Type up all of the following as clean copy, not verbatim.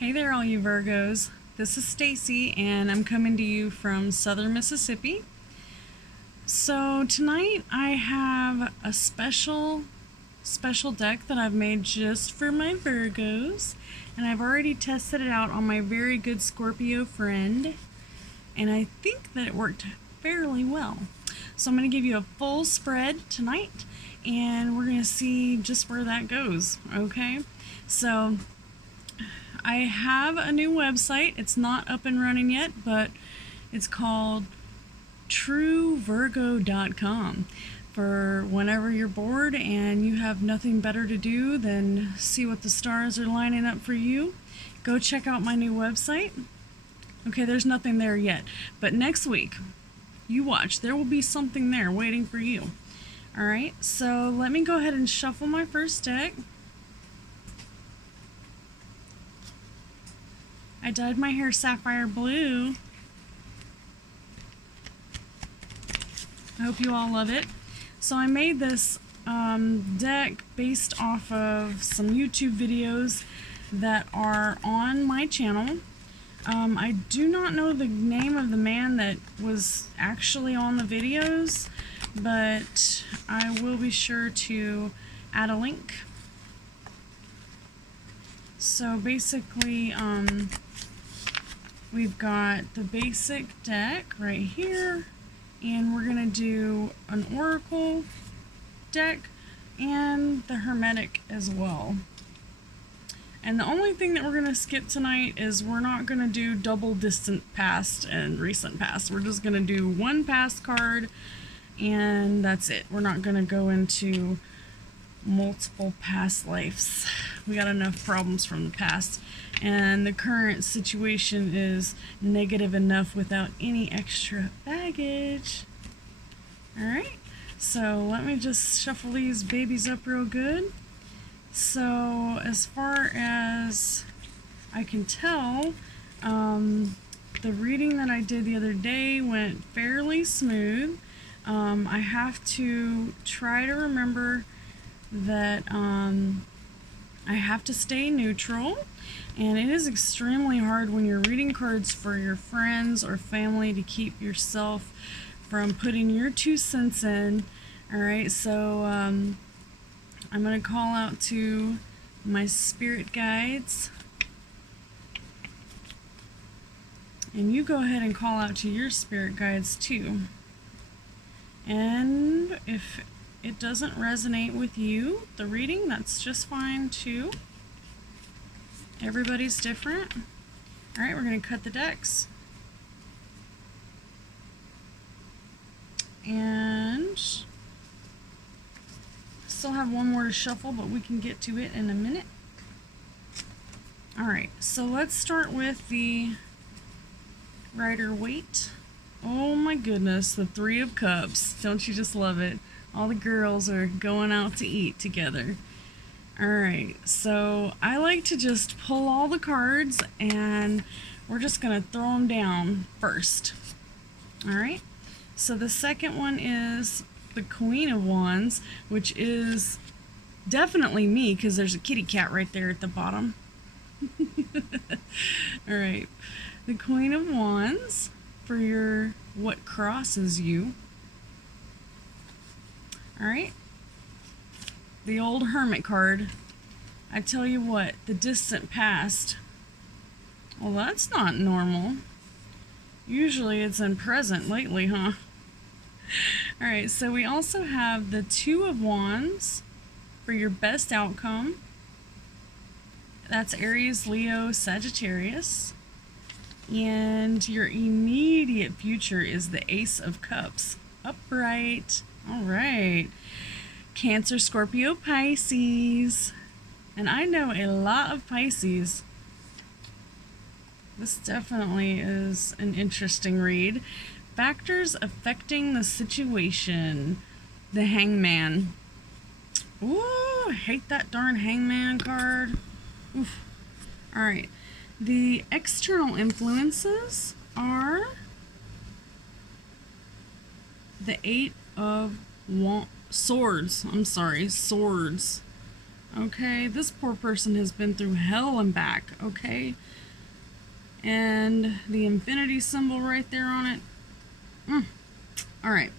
Hey there, all you Virgos. This is Stacy, and I'm coming to you from Southern Mississippi. So tonight I have a special deck that I've made just for my Virgos, and I've already tested it out on my very good Scorpio friend, and I think that it worked fairly well. So I'm going to give you a full spread tonight, and we're going to see just where that goes, okay? So I have a new website. It's not up and running yet, but it's called truevirgo.com. For whenever you're bored and you have nothing better to do than see what the stars are lining up for you, go check out my new website. Okay, there's nothing there yet, but next week, you watch, there will be something there waiting for you. Alright, so let me go ahead and shuffle my first deck. I dyed my hair sapphire blue. I hope you all love it. So I made this deck based off of some YouTube videos that are on my channel. I do not know the name of the man that was actually on the videos, but I will be sure to add a link. So basically, we've got the basic deck right here, and we're going to do an oracle deck and the Hermetic as well. And the only thing that we're going to skip tonight is we're not going to do double distant past and recent past. We're just going to do one past card, and that's it. We're not going to go into multiple past lives. We got enough problems from the past, and the current situation is negative enough without any extra baggage. Alright, so let me just shuffle these babies up real good. So as far as I can tell, the reading that I did the other day went fairly smooth. I have to try to remember that I have to stay neutral, and it is extremely hard when you're reading cards for your friends or family to keep yourself from putting your 2 cents in. Alright, so I'm going to call out to my spirit guides, and you go ahead and call out to your spirit guides too. And if it doesn't resonate with you, the reading, that's just fine too. Everybody's different. Alright, we're going to cut the decks. And still have one more to shuffle, but we can get to it in a minute. Alright, so let's start with the Rider-Waite. Oh my goodness, the 3 of Cups. Don't you just love it? All the girls are going out to eat together. Alright, so I like to just pull all the cards, and we're just going to throw them down first. Alright, so the second one is the Queen of Wands, which is definitely me because there's a kitty cat right there at the bottom. Alright, the Queen of Wands for your what crosses you. Alright, the old Hermit card. I tell you what, the distant past. Well, that's not normal. Usually it's in present lately, huh? Alright, so we also have the 2 of Wands for your best outcome. That's Aries, Leo, Sagittarius. And your immediate future is the Ace of Cups. Upright. Alright. Cancer, Scorpio, Pisces. And I know a lot of Pisces. This definitely is an interesting read. Factors affecting the situation. The Hangman. Ooh, I hate that darn Hangman card. Oof. Alright. The external influences are the 8 of Swords. I'm sorry, Swords. Okay, this poor person has been through hell and back, okay? And the infinity symbol right there on it. All right,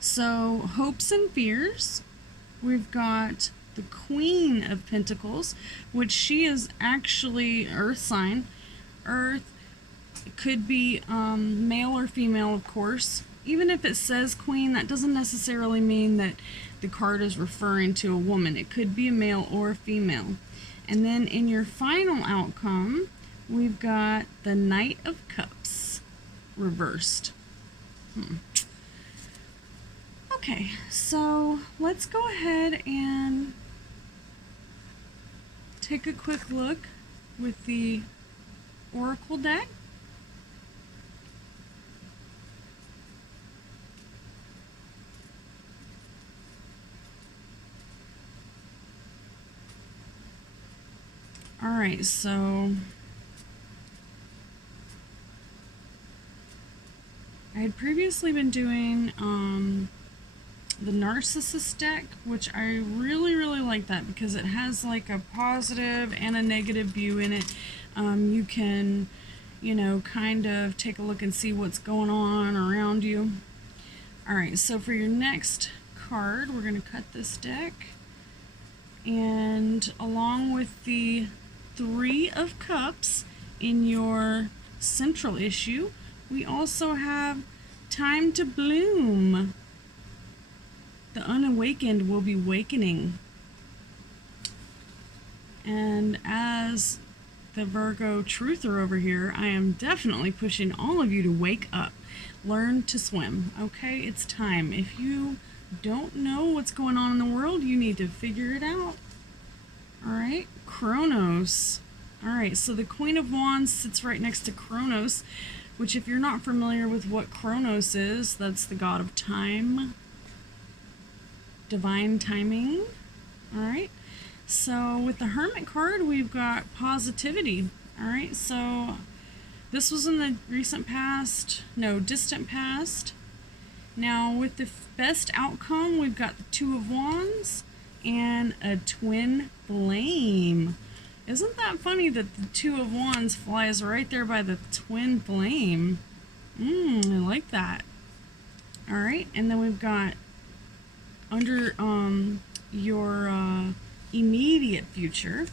so hopes and fears. We've got the Queen of Pentacles, which she is actually Earth sign. Earth could be male or female, of course. Even if it says Queen, that doesn't necessarily mean that the card is referring to a woman. It could be a male or a female. And then in your final outcome, we've got the Knight of Cups reversed. Okay, so let's go ahead and take a quick look with the Oracle deck. All right, so I had previously been doing the Narcissist deck, which I really like that because it has like a positive and a negative view in it. You can, you know, kind of take a look and see what's going on around you. All right, so for your next card, we're going to cut this deck. And along with the Three of Cups in your central issue, we also have Time to Bloom. The unawakened will be wakening. And as the Virgo truther over here, I am definitely pushing all of you to wake up. Learn to swim, okay? It's time. If you don't know what's going on in the world, you need to figure it out. All right, Kronos. All right, so the Queen of Wands sits right next to Kronos, which if you're not familiar with what Kronos is, that's the god of time, divine timing. All right, so with the Hermit card, we've got positivity. All right, so this was in the recent past, no, distant past. Now with the best outcome, we've got the Two of Wands and a twin flame. Isn't that funny that the Two of Wands flies right there by the twin flame? I like that. All right, and then we've got under your immediate future,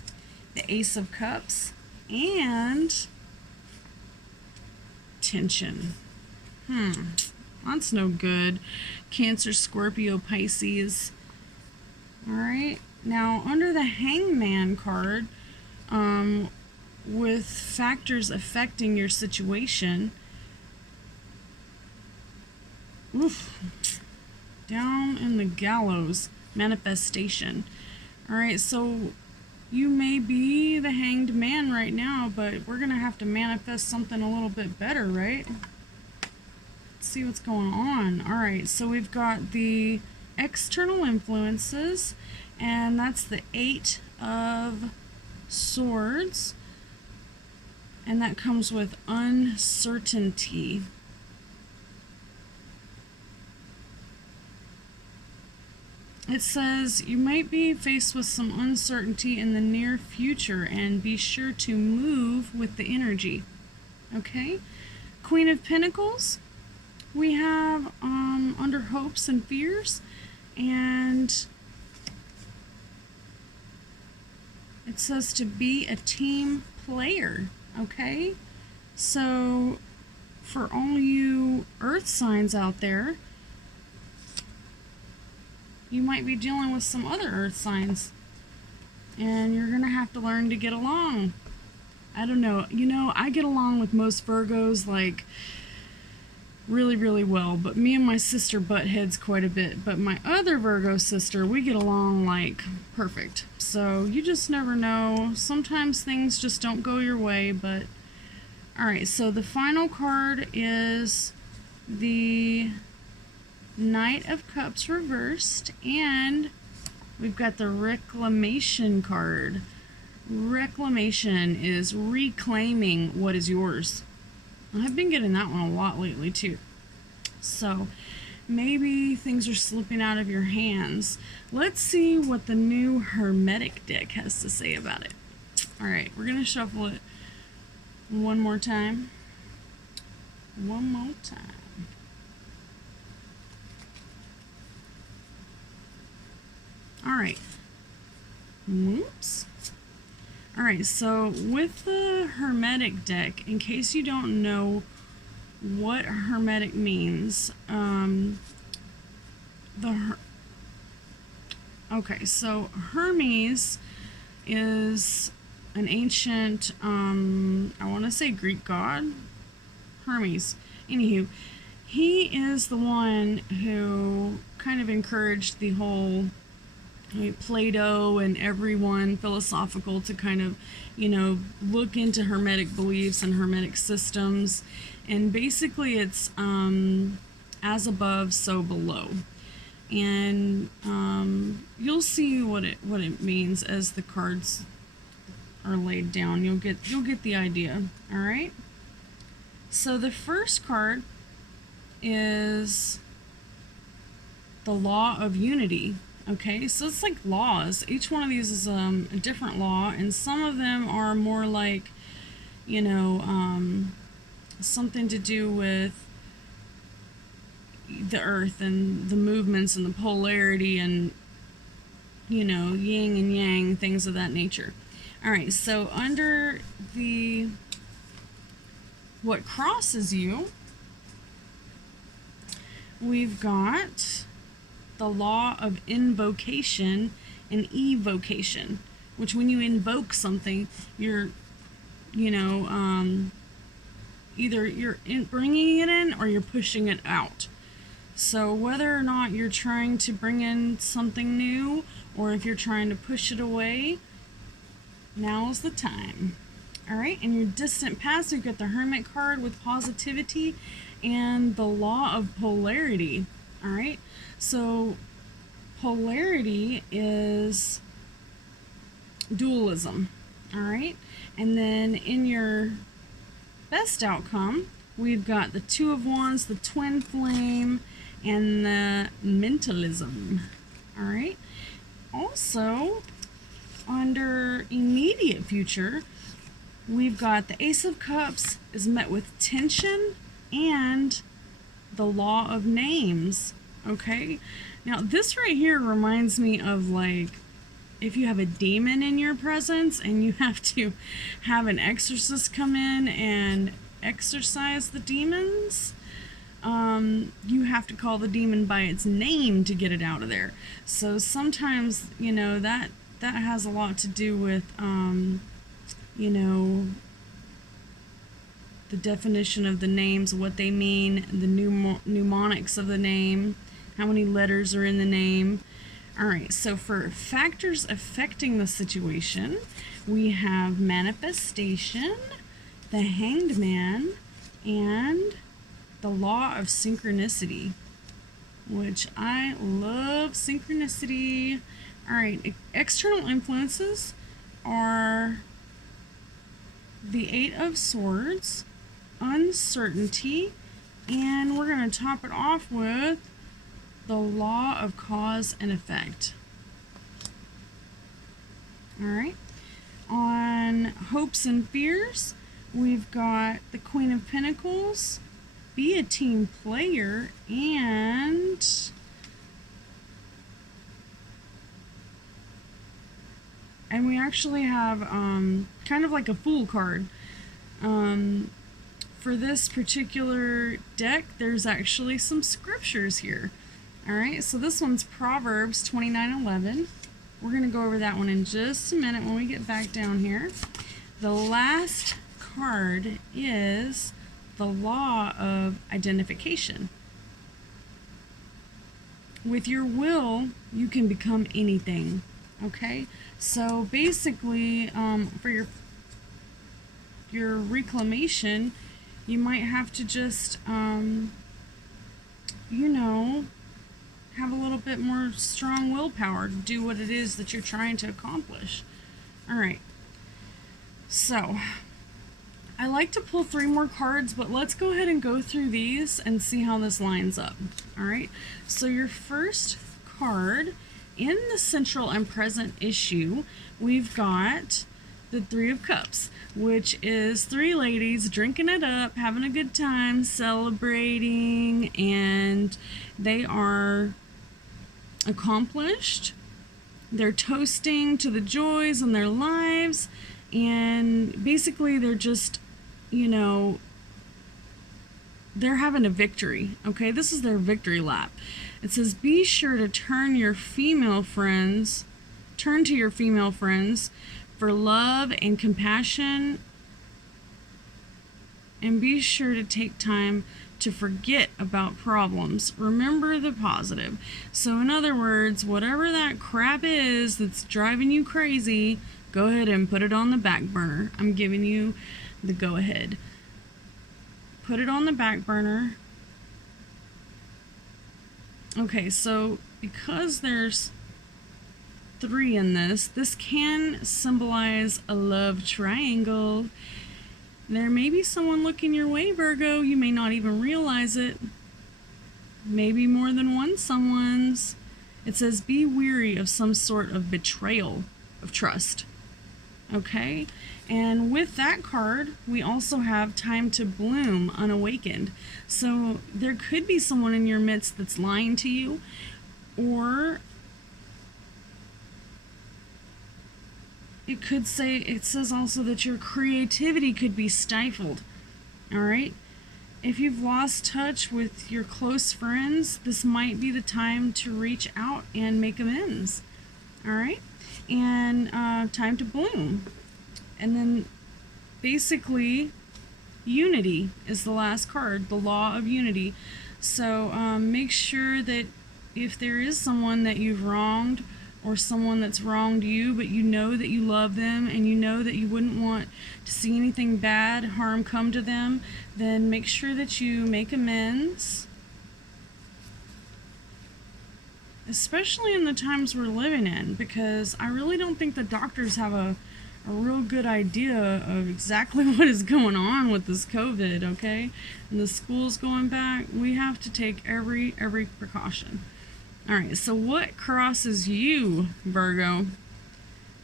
the Ace of Cups and tension. That's no good. Cancer, Scorpio, Pisces. All right, now under the Hangman card, with factors affecting your situation, down in the gallows, manifestation. All right, so you may be the hanged man right now, but we're gonna have to manifest something a little bit better, right? Let's see what's going on. All right, so we've got the external influences, and that's the Eight of Swords, and that comes with uncertainty. It says you might be faced with some uncertainty in the near future, and be sure to move with the energy. Okay, Queen of Pentacles, we have under hopes and fears, and it says to be a team player. Okay, so for all you earth signs out there, you might be dealing with some other earth signs, and you're gonna have to learn to get along. I don't know, you know, I get along with most Virgos like really well, but me and my sister butt heads quite a bit. But my other Virgo sister, we get along like perfect. So you just never know. Sometimes things just don't go your way. But all right, so the final card is the Knight of Cups reversed, and we've got the Reclamation card. Reclamation is reclaiming what is yours. I've been getting that one a lot lately too. So maybe things are slipping out of your hands. Let's see what the new Hermetic deck has to say about it. Alright, we're going to shuffle it one more time. One more time. Alright. Whoops. Alright, so with the Hermetic deck, in case you don't know what Hermetic means, okay, so Hermes is an ancient, I want to say Greek god? Hermes. Anywho, he is the one who kind of encouraged the whole Plato and everyone philosophical to kind of, look into Hermetic beliefs and Hermetic systems. And basically it's as above, so below. And you'll see what it means as the cards are laid down. You'll get the idea. All right. So the first card is the Law of Unity. Okay, so it's like laws. Each one of these is a different law, and some of them are more like, something to do with the earth and the movements and the polarity and, yin and yang, things of that nature. All right, so under what crosses you, we've got the law of invocation and evocation, which when you invoke something, you're, either you're bringing it in or you're pushing it out. So whether or not you're trying to bring in something new or if you're trying to push it away, now's the time. All right, in your distant past, you've got the Hermit card with positivity and the law of polarity. All right, so polarity is dualism. All right, and then in your best outcome, we've got the Two of Wands, the Twin Flame, and the mentalism. All right, also under immediate future, we've got the Ace of Cups is met with tension and the law of names. Okay, now this right here reminds me of like if you have a demon in your presence and you have to have an exorcist come in and exorcise the demons. You have to call the demon by its name to get it out of there. So sometimes, that has a lot to do with the definition of the names, what they mean, the mnemonics of the name, how many letters are in the name. All right, so for factors affecting the situation, we have manifestation, the Hanged Man, and the law of synchronicity, which I love synchronicity. All right, external influences are the Eight of Swords, uncertainty, and we're going to top it off with the law of cause and effect. All right, on hopes and fears, we've got the Queen of Pentacles, be a team player, and we actually have kind of like a Fool card. For this particular deck, there's actually some scriptures here. All right, so this one's Proverbs 29:11. We're going to go over that one in just a minute when we get back down here. The last card is the law of identification. With your will, you can become anything. Okay, so basically, for your reclamation, you might have to just, have a little bit more strong willpower to do what it is that you're trying to accomplish. All right, so I like to pull 3 more cards, but let's go ahead and go through these and see how this lines up. All right, so your first card in the central and present issue, we've got the 3 of Cups, which is 3 ladies drinking it up, having a good time, celebrating, and they are accomplished. They're toasting to the joys in their lives, and basically they're just, you know, they're having a victory. Okay, this is their victory lap. It says, be sure to turn to your female friends for love and compassion, and be sure to take time to forget about problems. Remember the positive. So in other words, whatever that crap is that's driving you crazy, go ahead and put it on the back burner. I'm giving you the go ahead. Put it on the back burner. Okay, so because there's 3 in this can symbolize a love triangle. There may be someone looking your way, Virgo. You may not even realize it. Maybe more than one someone's. It says, be weary of some sort of betrayal of trust. Okay? And with that card, we also have time to bloom, unawakened. So there could be someone in your midst that's lying to you, or it says also that your creativity could be stifled. All right? If you've lost touch with your close friends, this might be the time to reach out and make amends. All right? And time to bloom. And then basically, unity is the last card, the law of unity. So make sure that if there is someone that you've wronged, or someone that's wronged you, but you know that you love them and you know that you wouldn't want to see anything bad, harm come to them, then make sure that you make amends. Especially in the times we're living in, because I really don't think the doctors have a real good idea of exactly what is going on with this COVID, okay? And the school's going back. We have to take every precaution. All right, so what crosses you, Virgo?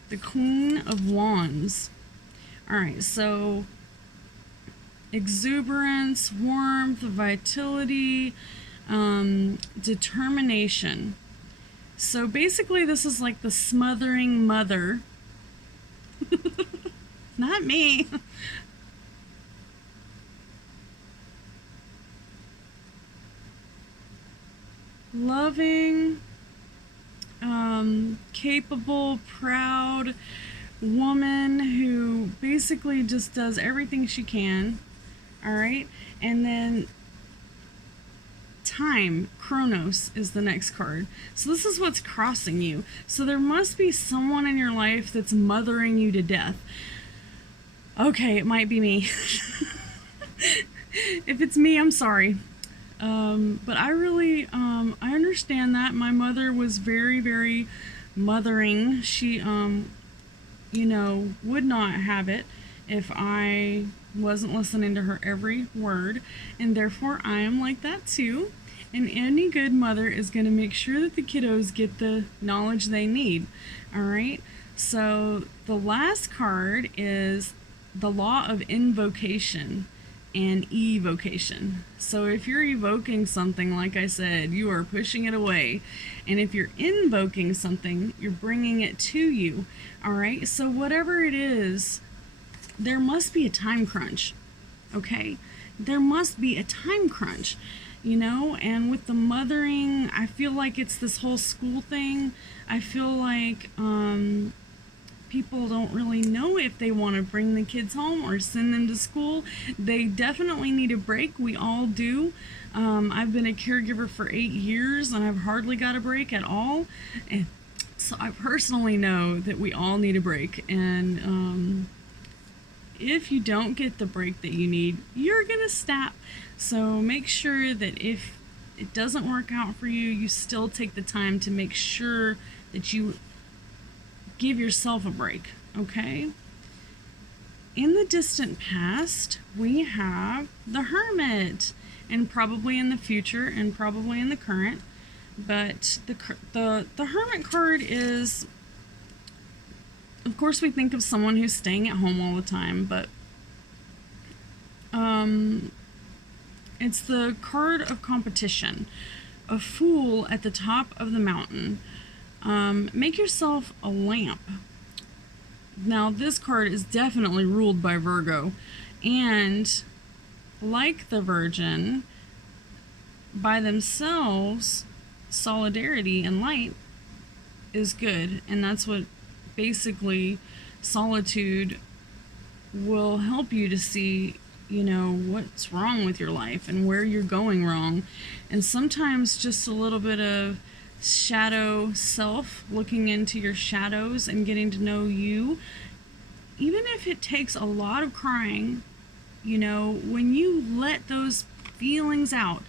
The Queen of Wands. All right, so exuberance, warmth, vitality, determination. So basically this is like the smothering mother. Not me. Loving, capable, proud woman who basically just does everything she can. All right, and then time, Chronos, is the next card. So this is what's crossing you. So there must be someone in your life that's mothering you to death. Okay, it might be me. If it's me, I'm sorry. But I really, I understand that. My mother was very, very mothering. She, you know, would not have it if I wasn't listening to her every word. And therefore, I am like that too. And any good mother is going to make sure that the kiddos get the knowledge they need. All right? So the last card is the law of invocation and evocation. So if you're evoking something, like I said, you are pushing it away. And if you're invoking something, you're bringing it to you. All right? So whatever it is, there must be a time crunch. Okay? There must be a time crunch. You know, and with the mothering, I feel like it's this whole school thing. I feel like people don't really know if they want to bring the kids home or send them to school. They definitely need a break. We all do. I've been a caregiver for 8 years and I've hardly got a break at all. And so I personally know that we all need a break. And if you don't get the break that you need, you're going to snap. So make sure that if it doesn't work out for you, you still take the time to make sure that you give yourself a break, okay? in the distant past, we have the Hermit, and probably in the future, and probably in the current. But the Hermit card is, of course, we think of someone who's staying at home all the time, but it's the card of competition. A fool at the top of the mountain. Make yourself a lamp. Now, this card is definitely ruled by Virgo, and like the Virgin, by themselves, solidarity and light is good, and that's what basically solitude will help you to see, what's wrong with your life and where you're going wrong. And sometimes just a little bit of shadow self, looking into your shadows and getting to know you, even if it takes a lot of crying, when you let those feelings out,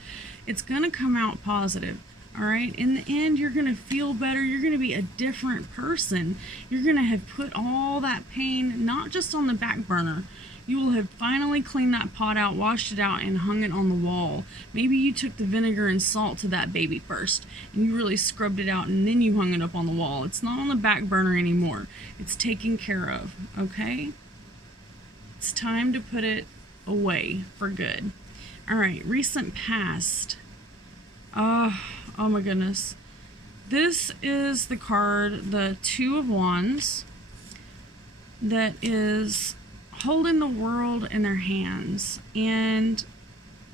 it's gonna come out positive. All right, in the end, you're gonna feel better. You're gonna be a different person. You're gonna have put all that pain not just on the back burner. You will have finally cleaned that pot out, washed it out, and hung it on the wall. Maybe you took the vinegar and salt to that baby first, and you really scrubbed it out, and then you hung it up on the wall. It's not on the back burner anymore. It's taken care of, okay? It's time to put it away for good. All right, recent past. Oh my goodness. This is the card, the Two of Wands, that is holding the world in their hands and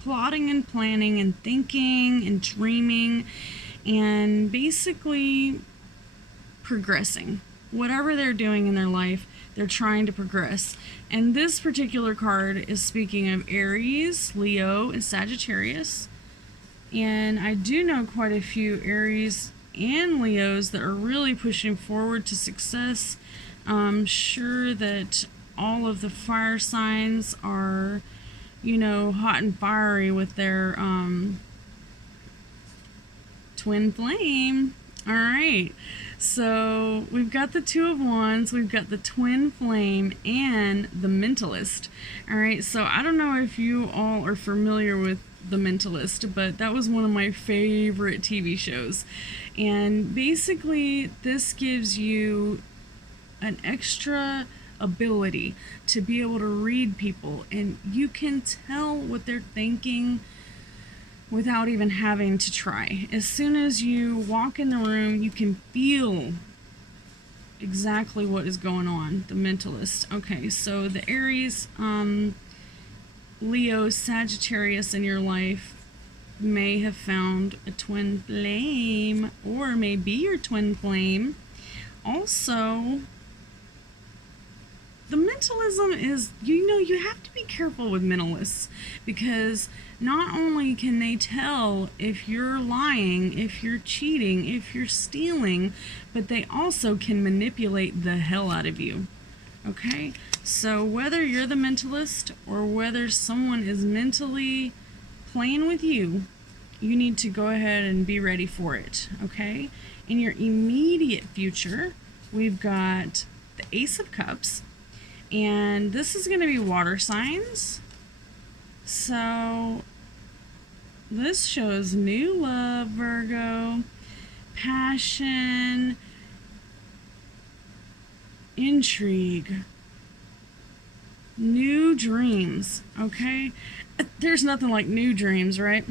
plotting and planning and thinking and dreaming and basically progressing. Whatever they're doing in their life, they're trying to progress. And this particular card is speaking of Aries, Leo, and Sagittarius. And I do know quite a few Aries and Leos that are really pushing forward to success. I'm sure that all of the fire signs are, hot and fiery with their twin flame. All right. So we've got the Two of Wands, we've got the twin flame, and the Mentalist. All right. So I don't know if you all are familiar with The Mentalist, but that was one of my favorite TV shows. And basically, this gives you an extra ability to be able to read people, and you can tell what they're thinking without even having to try. As soon as you walk in the room, you can feel exactly what is going on. The Mentalist. Okay, so the Aries, Leo, Sagittarius in your life may have found a twin flame, or may be your twin flame. Also, the mentalism is, you have to be careful with mentalists, because not only can they tell if you're lying, if you're cheating, if you're stealing, but they also can manipulate the hell out of you. Okay? So whether you're the mentalist or whether someone is mentally playing with you, you need to go ahead and be ready for it. Okay? In your immediate future, we've got the Ace of Cups. And this is going to be water signs. So this shows new love, Virgo, passion, intrigue, new dreams, okay? There's nothing like new dreams, right?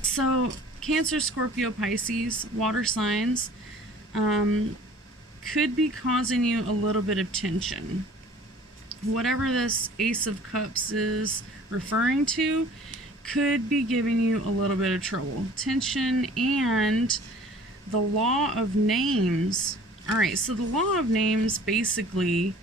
So Cancer, Scorpio, Pisces, water signs, could be causing you a little bit of tension. Whatever this Ace of Cups is referring to could be giving you a little bit of trouble, tension, and the law of names. All right, so the law of names basically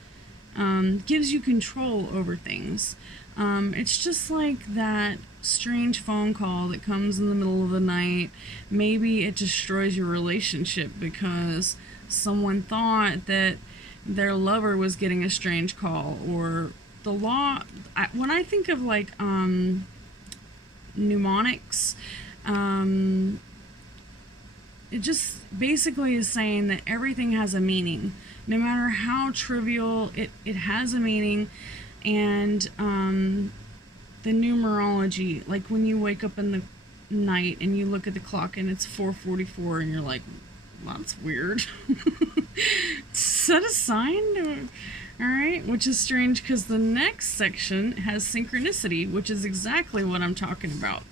gives you control over things. It's just like that strange phone call that comes in the middle of the night. Maybe it destroys your relationship because someone thought that their lover was getting a strange call, or the law. When I think of like mnemonics, it just basically is saying that everything has a meaning. No matter how trivial, it has a meaning. and the numerology, like when you wake up in the night and you look at the clock and it's 4:44 and you're like, well, that's weird. Is that a sign? All right, which is strange because the next section has synchronicity, which is exactly what I'm talking about.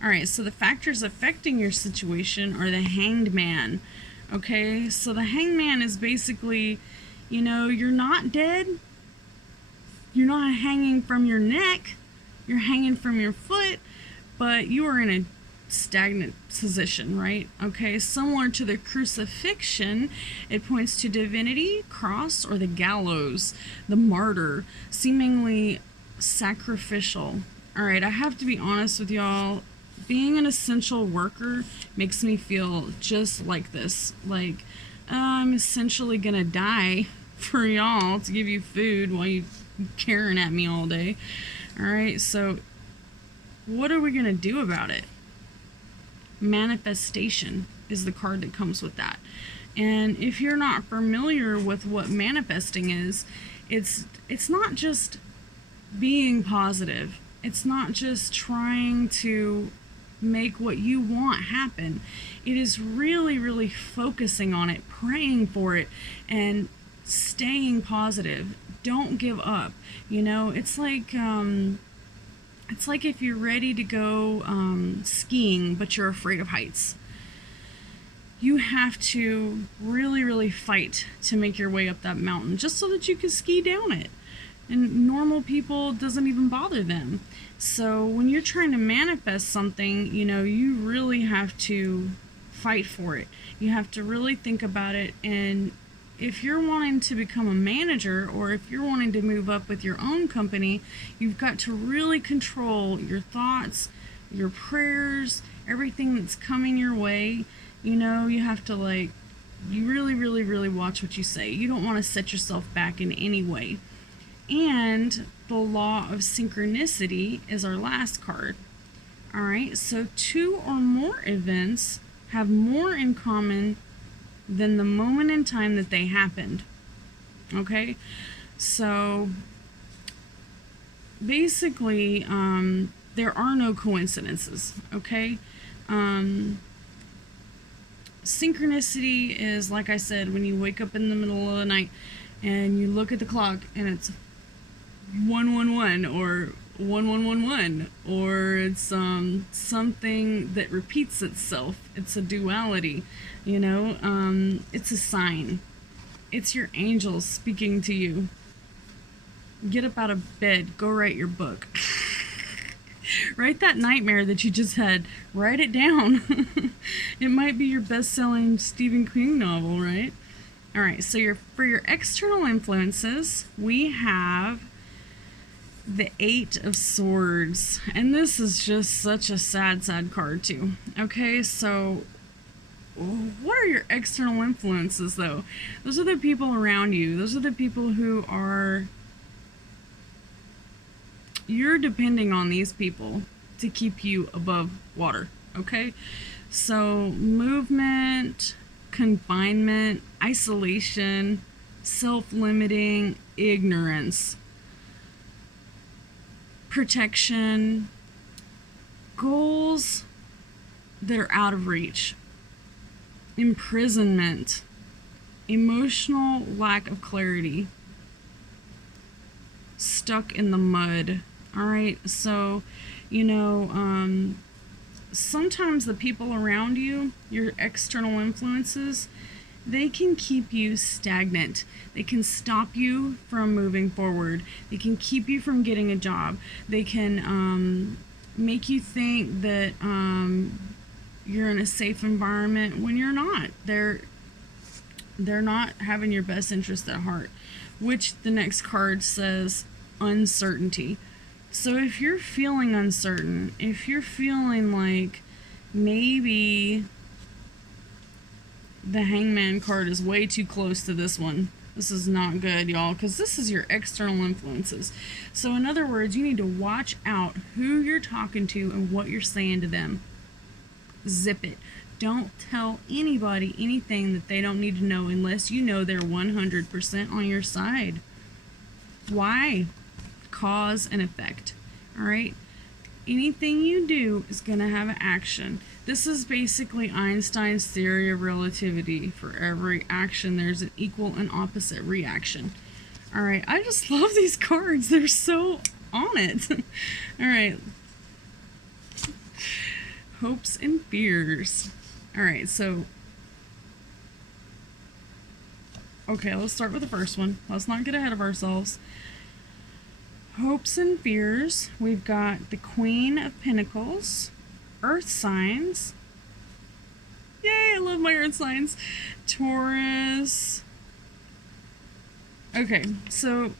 All right, so the factors affecting your situation are the Hanged Man. Okay, so the Hanged Man is basically, you know, you're not dead. You're not hanging from your neck. You're hanging from your foot, but you are in a stagnant position, right? Okay, similar to the crucifixion, it points to divinity, cross, or the gallows, the martyr, seemingly sacrificial. All right, I have to be honest with y'all. Being an essential worker makes me feel just like this. Like, I'm essentially gonna die for y'all to give you food while you carrying at me all day. All right, so what are we gonna do about it? Manifestation is the card that comes with that. And if you're not familiar with what manifesting is, it's not just being positive. It's not just trying to make what you want happen. It is really, really focusing on it, praying for it, and staying positive. Don't give up. You know, it's like if you're ready to go skiing, but you're afraid of heights. You have to really, really fight to make your way up that mountain just so that you can ski down it. And normal people, doesn't even bother them. So when you're trying to manifest something, you know, you really have to fight for it. You have to really think about it. And if you're wanting to become a manager, or if you're wanting to move up with your own company, you've got to really control your thoughts, your prayers, everything that's coming your way. You know, you have to, like, you really, really, really watch what you say. You don't want to set yourself back in any way. And the law of synchronicity is our last card. All right, so two or more events have more in common than the moment in time that they happened. Okay, so basically, there are no coincidences. Okay, synchronicity is, like I said, when you wake up in the middle of the night and you look at the clock and it's 111 or 1111, or it's something that repeats itself. It's a duality, you know. It's a sign. It's your angels speaking to you. Get up out of bed, go write your book. Write that nightmare that you just had, write it down. It might be your best-selling Stephen King novel, right? All right, so for your external influences, we have the 8 of Swords, and this is just such a sad card too. Okay, so what are your external influences though? Those are the people around you. Those are the people who are, you're depending on these people to keep you above water. Okay, so movement, confinement, isolation, self-limiting, ignorance, protection, goals that are out of reach, imprisonment, emotional lack of clarity, stuck in the mud. All right, so, you know, sometimes the people around you, your external influences, they can keep you stagnant. They can stop you from moving forward. They can keep you from getting a job. They can make you think that you're in a safe environment when you're not. They're not having your best interest at heart, which the next card says uncertainty. So if you're feeling uncertain, if you're feeling like maybe the Hangman card is way too close to this one, this is not good, y'all, because this is your external influences. So in other words, you need to watch out who you're talking to and what you're saying to them. Zip it. Don't tell anybody anything that they don't need to know unless you know they're 100% on your side. Why? cause and effect. All right? Anything you do is going to have an action. This is basically Einstein's theory of relativity. For every action, there's an equal and opposite reaction. All right, I just love these cards. They're so on it. All right. Hopes and fears. All right, so okay, let's start with the first one. Let's not get ahead of ourselves. Hopes and fears. We've got the Queen of Pentacles, Earth signs. Yay, I love my Earth signs. Taurus. Okay, so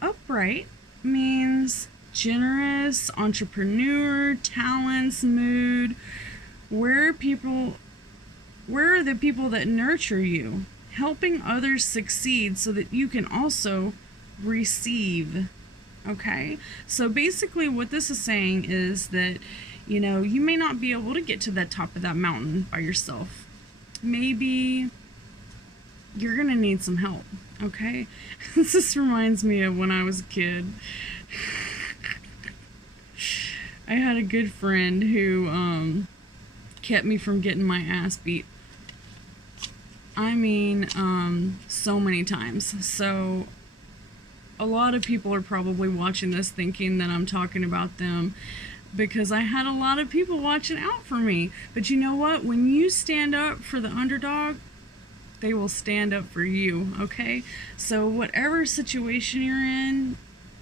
upright means generous, entrepreneur, talents, mood. Where are the people that nurture you? Helping others succeed so that you can also receive. Okay, so basically what this is saying is that, you know, you may not be able to get to the top of that mountain by yourself. Maybe you're gonna need some help, okay? This reminds me of when I was a kid. I had a good friend who kept me from getting my ass beat. I mean, so many times. So a lot of people are probably watching this thinking that I'm talking about them because I had a lot of people watching out for me. But you know what? When you stand up for the underdog, they will stand up for you, okay? So whatever situation you're in,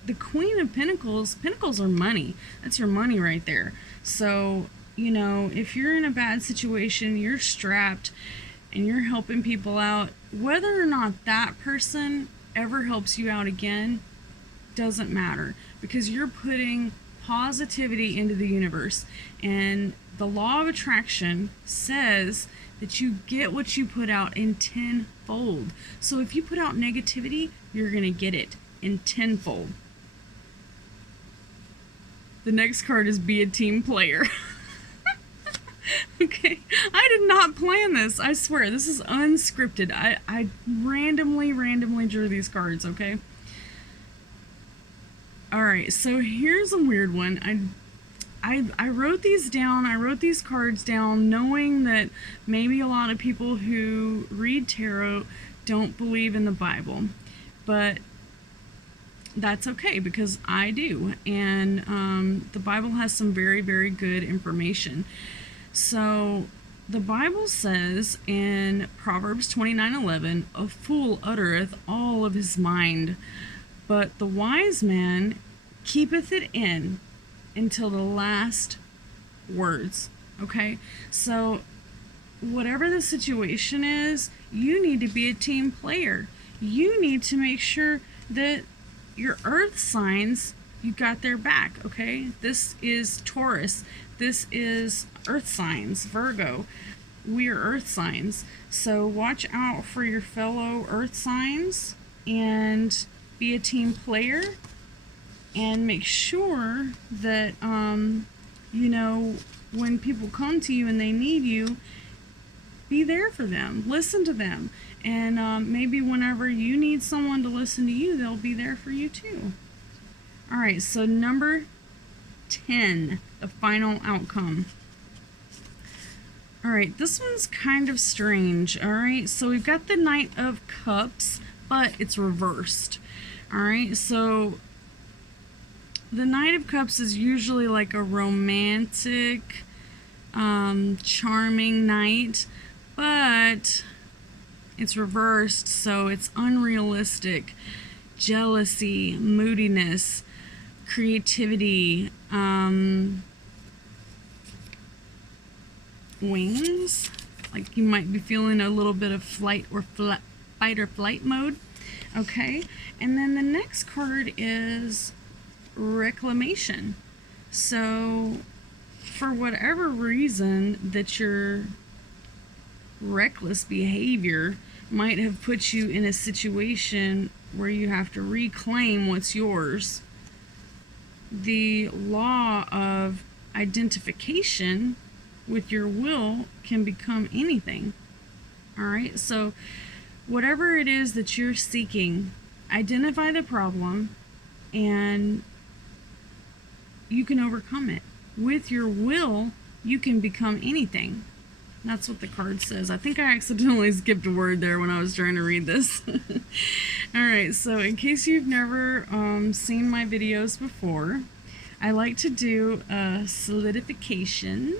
the Queen of Pentacles, Pentacles are money. That's your money right there. So, you know, if you're in a bad situation, you're strapped and you're helping people out, whether or not that person ever helps you out again doesn't matter, because you're putting positivity into the universe, and the law of attraction says that you get what you put out in tenfold. So if you put out negativity, you're gonna get it in tenfold. The next card is be a team player. Okay, I did not plan this. I swear, this is unscripted. I randomly drew these cards, okay? Alright, so here's a weird one. I wrote these down. I wrote these cards down knowing that maybe a lot of people who read tarot don't believe in the Bible. But that's okay, because I do. And the Bible has some very, very good information. So the Bible says in Proverbs 29:11, a fool uttereth all of his mind, but the wise man keepeth it in until the last words. Okay? So whatever the situation is, you need to be a team player. You need to make sure that your earth signs, you got their back, okay? This is Taurus. This is earth signs, Virgo. We are earth signs. So watch out for your fellow earth signs and be a team player, and make sure that, you know, when people come to you and they need you, be there for them. Listen to them. And maybe whenever you need someone to listen to you, they'll be there for you too. All right, so number 10, the final outcome. All right, this one's kind of strange. All right, so we've got the Knight of Cups, but it's reversed. All right, so the Knight of Cups is usually like a romantic, charming knight, but it's reversed, so it's unrealistic, jealousy, moodiness, creativity, wings, like you might be feeling a little bit of fight or flight mode. Okay, and then the next card is reclamation. So for whatever reason that your reckless behavior might have put you in a situation where you have to reclaim what's yours, the law of identification with your will can become anything. All right, so whatever it is that you're seeking, identify the problem, and you can overcome it. With your will, you can become anything. That's what the card says. I think I accidentally skipped a word there when I was trying to read this. Alright, so in case you've never seen my videos before, I like to do a solidification.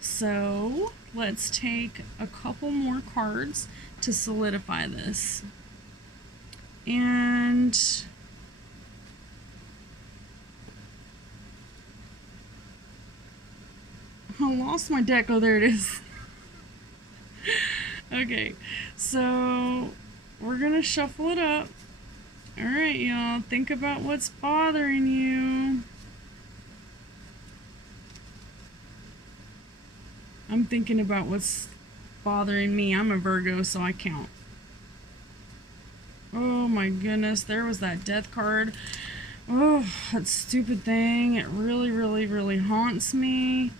So let's take a couple more cards to solidify this. And I lost my deck. Oh, there it is. Okay, so we're gonna shuffle it up. Alright, y'all, think about what's bothering you. I'm thinking about what's bothering me. I'm a Virgo, so I count. Oh my goodness, there was that death card. Oh, that stupid thing. It really, really, really haunts me.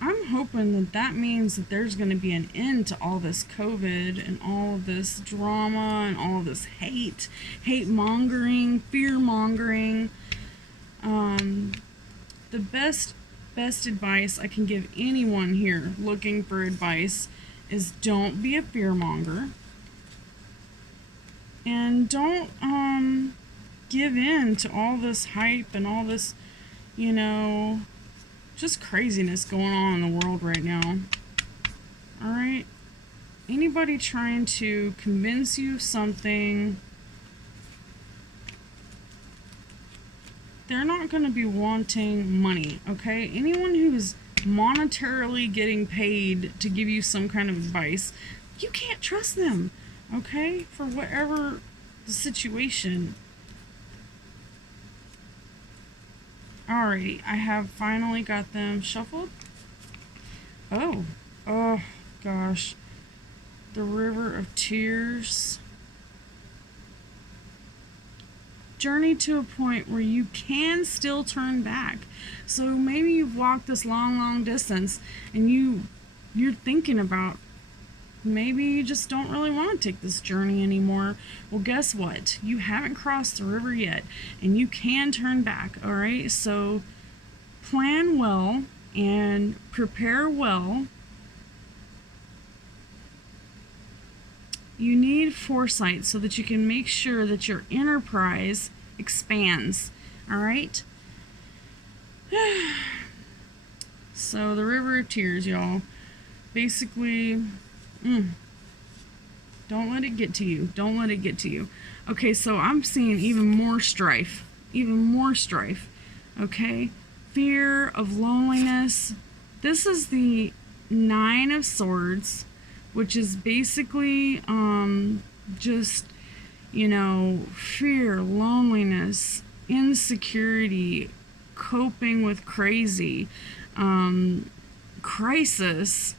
I'm hoping that that means that there's going to be an end to all this COVID and all of this drama and all of this hate mongering, fear mongering. The best advice I can give anyone here looking for advice is don't be a fear monger, and don't give in to all this hype and all this, you know, just craziness going on in the world right now. Alright? Anybody trying to convince you of something, they're not going to be wanting money, okay? Anyone who's monetarily getting paid to give you some kind of advice, you can't trust them, okay? For whatever the situation. Alrighty, I have finally got them shuffled. Oh gosh. The River of Tears. Journey to a point where you can still turn back. So maybe you've walked this long distance and you're thinking about maybe you just don't really want to take this journey anymore. Well, guess what? You haven't crossed the river yet, and you can turn back, alright? So plan well and prepare well. You need foresight so that you can make sure that your enterprise expands, alright? So the River of Tears, y'all. Basically, don't let it get to you. Don't let it get to you. Okay, so I'm seeing even more strife. Even more strife. Okay? Fear of loneliness. This is the Nine of Swords, which is basically just, you know, fear, loneliness, insecurity, coping with crazy, crisis.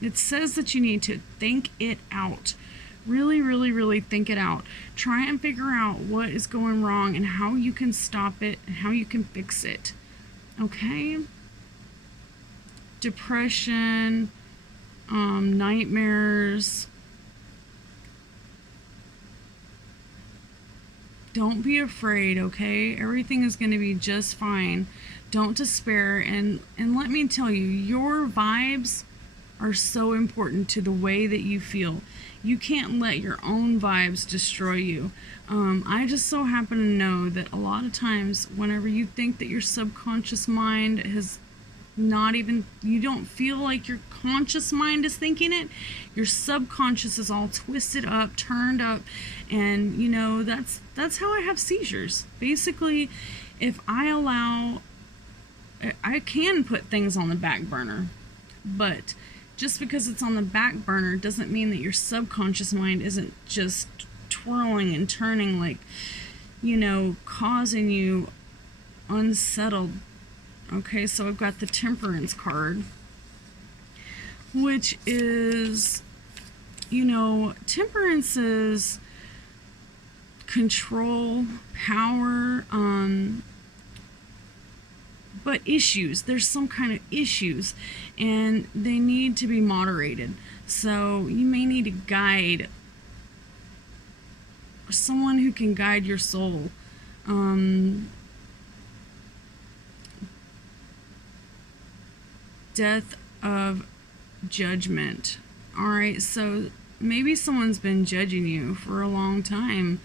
It says that you need to think it out. Really, really, really think it out. Try and figure out what is going wrong and how you can stop it and how you can fix it. Okay? Depression, nightmares. Don't be afraid, okay? Everything is going to be just fine. Don't despair. And let me tell you, your vibes are so important to the way that you feel. You can't let your own vibes destroy you. I just so happen to know that a lot of times whenever you think that your subconscious mind has not even, you don't feel like your conscious mind is thinking it, your subconscious is all twisted up, turned up, and you know, that's how I have seizures. Basically, if I can put things on the back burner, but just because it's on the back burner doesn't mean that your subconscious mind isn't just twirling and turning, like, you know, causing you unsettled. Okay, so I've got the Temperance card, which is, you know, temperance is control, power, but issues. There's some kind of issues, and they need to be moderated. So you may need a guide someone who can guide your soul. Death of judgment. All right, so maybe someone's been judging you for a long time.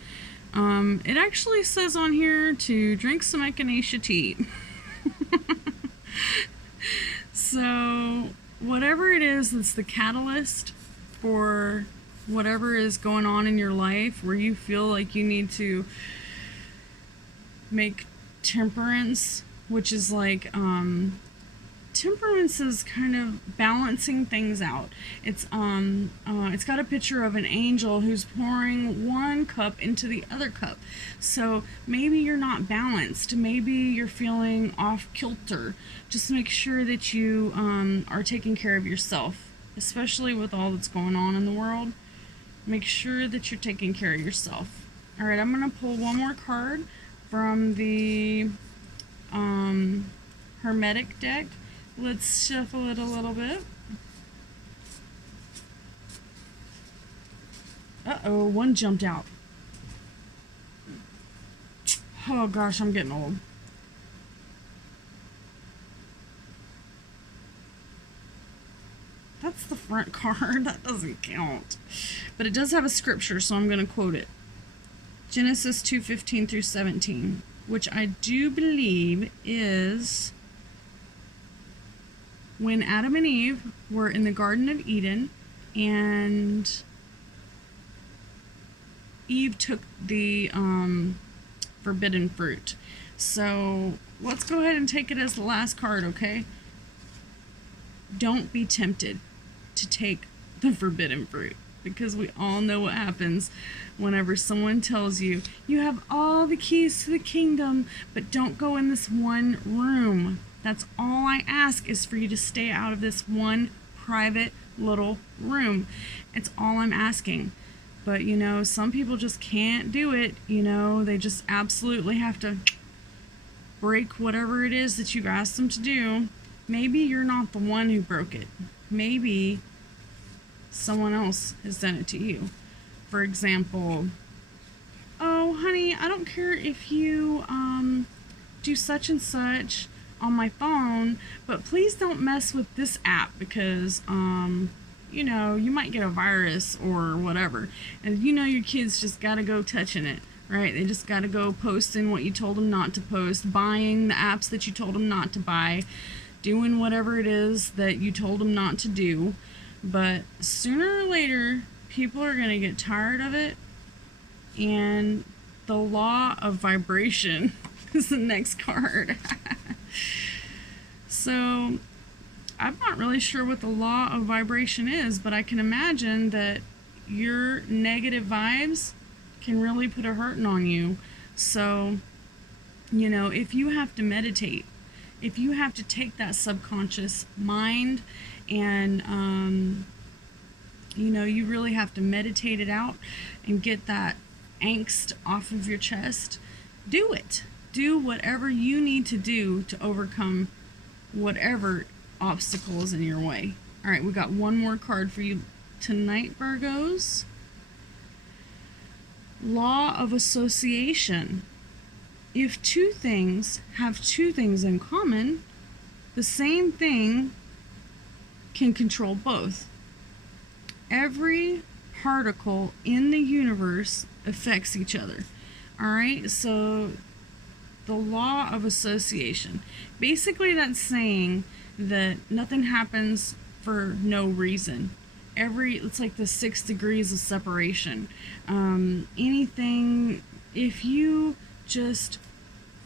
It actually says on here to drink some echinacea tea. So whatever it is that's the catalyst for whatever is going on in your life, where you feel like you need to make temperance, which is like temperance is kind of balancing things out. It's got a picture of an angel who's pouring one cup into the other cup. So maybe you're not balanced. Maybe you're feeling off kilter. Just make sure that you are taking care of yourself, especially with all that's going on in the world. Make sure that you're taking care of yourself. All right, I'm gonna pull one more card from the Hermetic deck. Let's shuffle it a little bit. Uh-oh, one jumped out. Oh gosh, I'm getting old. That's the front card. That doesn't count. But it does have a scripture, so I'm going to quote it. Genesis 2:15 through 17, which I do believe is when Adam and Eve were in the Garden of Eden, and Eve took the forbidden fruit. So let's go ahead and take it as the last card, okay? Don't be tempted to take the forbidden fruit, because we all know what happens whenever someone tells you, you have all the keys to the kingdom, but don't go in this one room. That's all I ask, is for you to stay out of this one private little room. It's all I'm asking. But, you know, some people just can't do it. You know, they just absolutely have to break whatever it is that you've asked them to do. Maybe you're not the one who broke it. Maybe someone else has done it to you. For example, oh, honey, I don't care if you do such and such on my phone, but please don't mess with this app because, you know, you might get a virus or whatever. And you know your kids just gotta go touching it, right? They just gotta go posting what you told them not to post, buying the apps that you told them not to buy, doing whatever it is that you told them not to do. But sooner or later, people are gonna get tired of it, and the law of vibration is the next card. So I'm not really sure what the law of vibration is, but I can imagine that your negative vibes can really put a hurting on you. So, you know, if you have to meditate, if you have to take that subconscious mind and, you know, you really have to meditate it out and get that angst off of your chest, do it. Do whatever you need to do to overcome whatever obstacle is in your way. All right, we got one more card for you tonight, Virgos. Law of association. If two things have two things in common, the same thing can control both. Every particle in the universe affects each other. All right, so the law of association. Basically, that's saying that nothing happens for no reason. It's like the 6 degrees of separation. Anything, if you just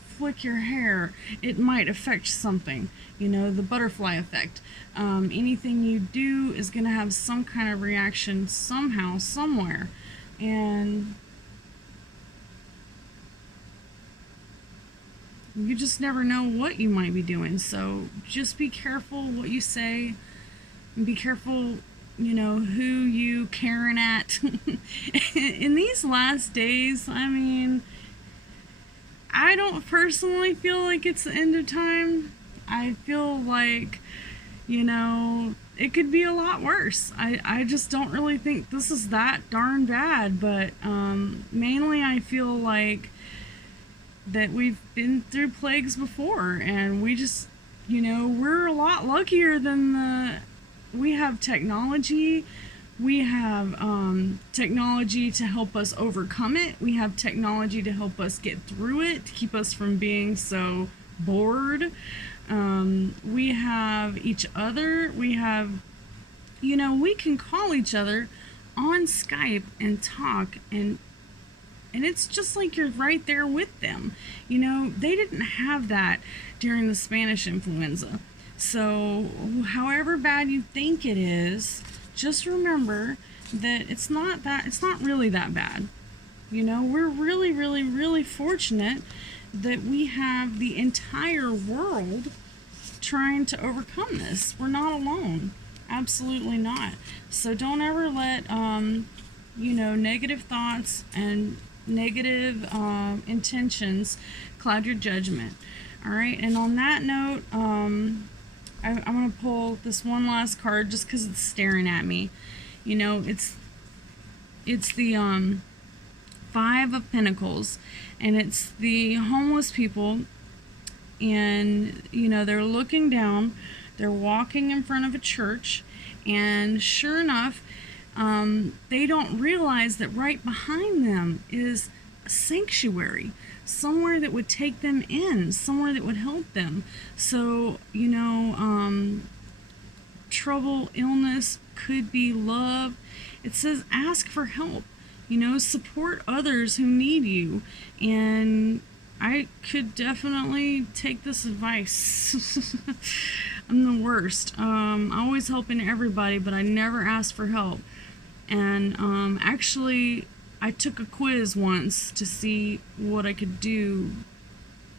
flick your hair, it might affect something. You know, the butterfly effect. Anything you do is going to have some kind of reaction somehow, somewhere. And you just never know what you might be doing. So just be careful what you say. And be careful, you know, who you caring at. In these last days, I mean, I don't personally feel like it's the end of time. I feel like, you know, it could be a lot worse. I just don't really think this is that darn bad, but mainly I feel like that we've been through plagues before, and we just, you know, we're a lot luckier than we have technology. We have technology to help us overcome it. We have technology to help us get through it, to keep us from being so bored. We have each other. We have, you know, we can call each other on Skype and talk, and it's just like you're right there with them. You know, they didn't have that during the Spanish influenza. So, however bad you think it is, just remember that it's not really that bad. You know, we're really, really, really fortunate that we have the entire world trying to overcome this. We're not alone. Absolutely not. So don't ever let, you know, negative thoughts and negative intentions cloud your judgment. All right. And on that note, I'm going to pull this one last card just because it's staring at me. You know, it's the Five of Pentacles, and it's the homeless people, and, you know, they're looking down, they're walking in front of a church, and sure enough, they don't realize that right behind them is a sanctuary, somewhere that would take them in, somewhere that would help them. So, you know, trouble, illness, could be love. It says ask for help. You know, support others who need you. And I could definitely take this advice. I'm the worst. Always helping everybody, but I never ask for help. And actually, I took a quiz once to see what I could do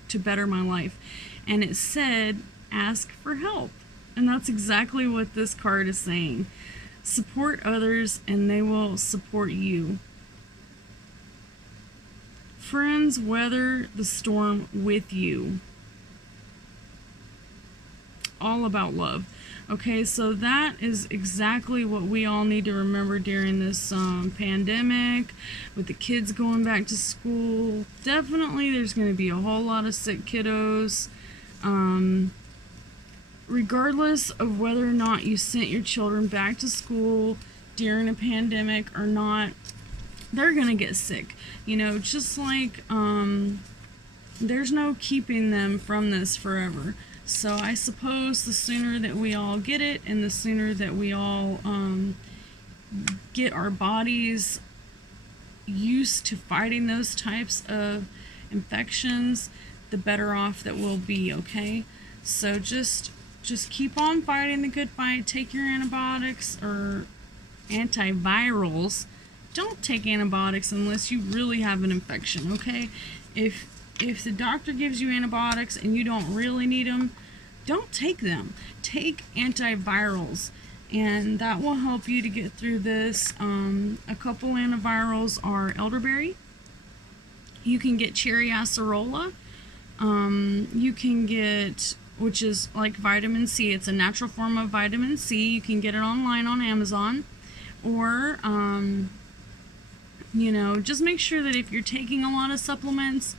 to better my life. And it said, ask for help. And that's exactly what this card is saying. Support others and they will support you. Friends weather the storm with you. All about love. Okay, so that is exactly what we all need to remember during this pandemic, with the kids going back to school. Definitely there's going to be a whole lot of sick kiddos. Regardless of whether or not you sent your children back to school during a pandemic or not, they're going to get sick. You know, just like there's no keeping them from this forever. So I suppose the sooner that we all get it, and the sooner that we all get our bodies used to fighting those types of infections, the better off that we'll be, okay? So just keep on fighting the good fight. Take your antibiotics or antivirals. Don't take antibiotics unless you really have an infection, okay? If the doctor gives you antibiotics and you don't really need them, don't take them. Take antivirals, and that will help you to get through this. A couple antivirals are elderberry. You can get cherry acerola. You can get, which is like vitamin C. It's a natural form of vitamin C. You can get it online on Amazon. Or, you know, just make sure that if you're taking a lot of supplements,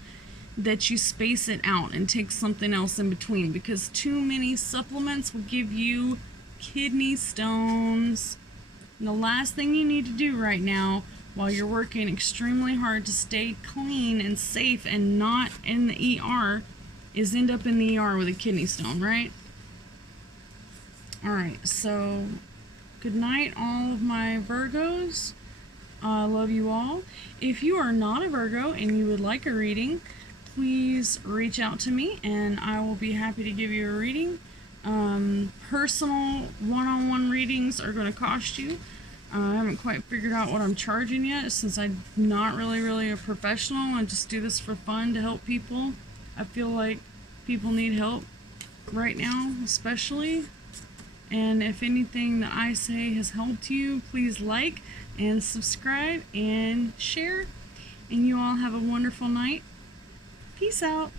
that you space it out and take something else in between, because too many supplements will give you kidney stones. And the last thing you need to do right now, while you're working extremely hard to stay clean and safe and not in the ER, is end up in the ER with a kidney stone, right? Alright, so good night, all of my Virgos. I love you all. If you are not a Virgo and you would like a reading, please reach out to me and I will be happy to give you a reading. Personal one-on-one readings are going to cost you. I haven't quite figured out what I'm charging yet, since I'm not really a professional. I just do this for fun to help people. I feel like people need help right now, especially. And if anything that I say has helped you, please like and subscribe and share. And you all have a wonderful night. Peace out.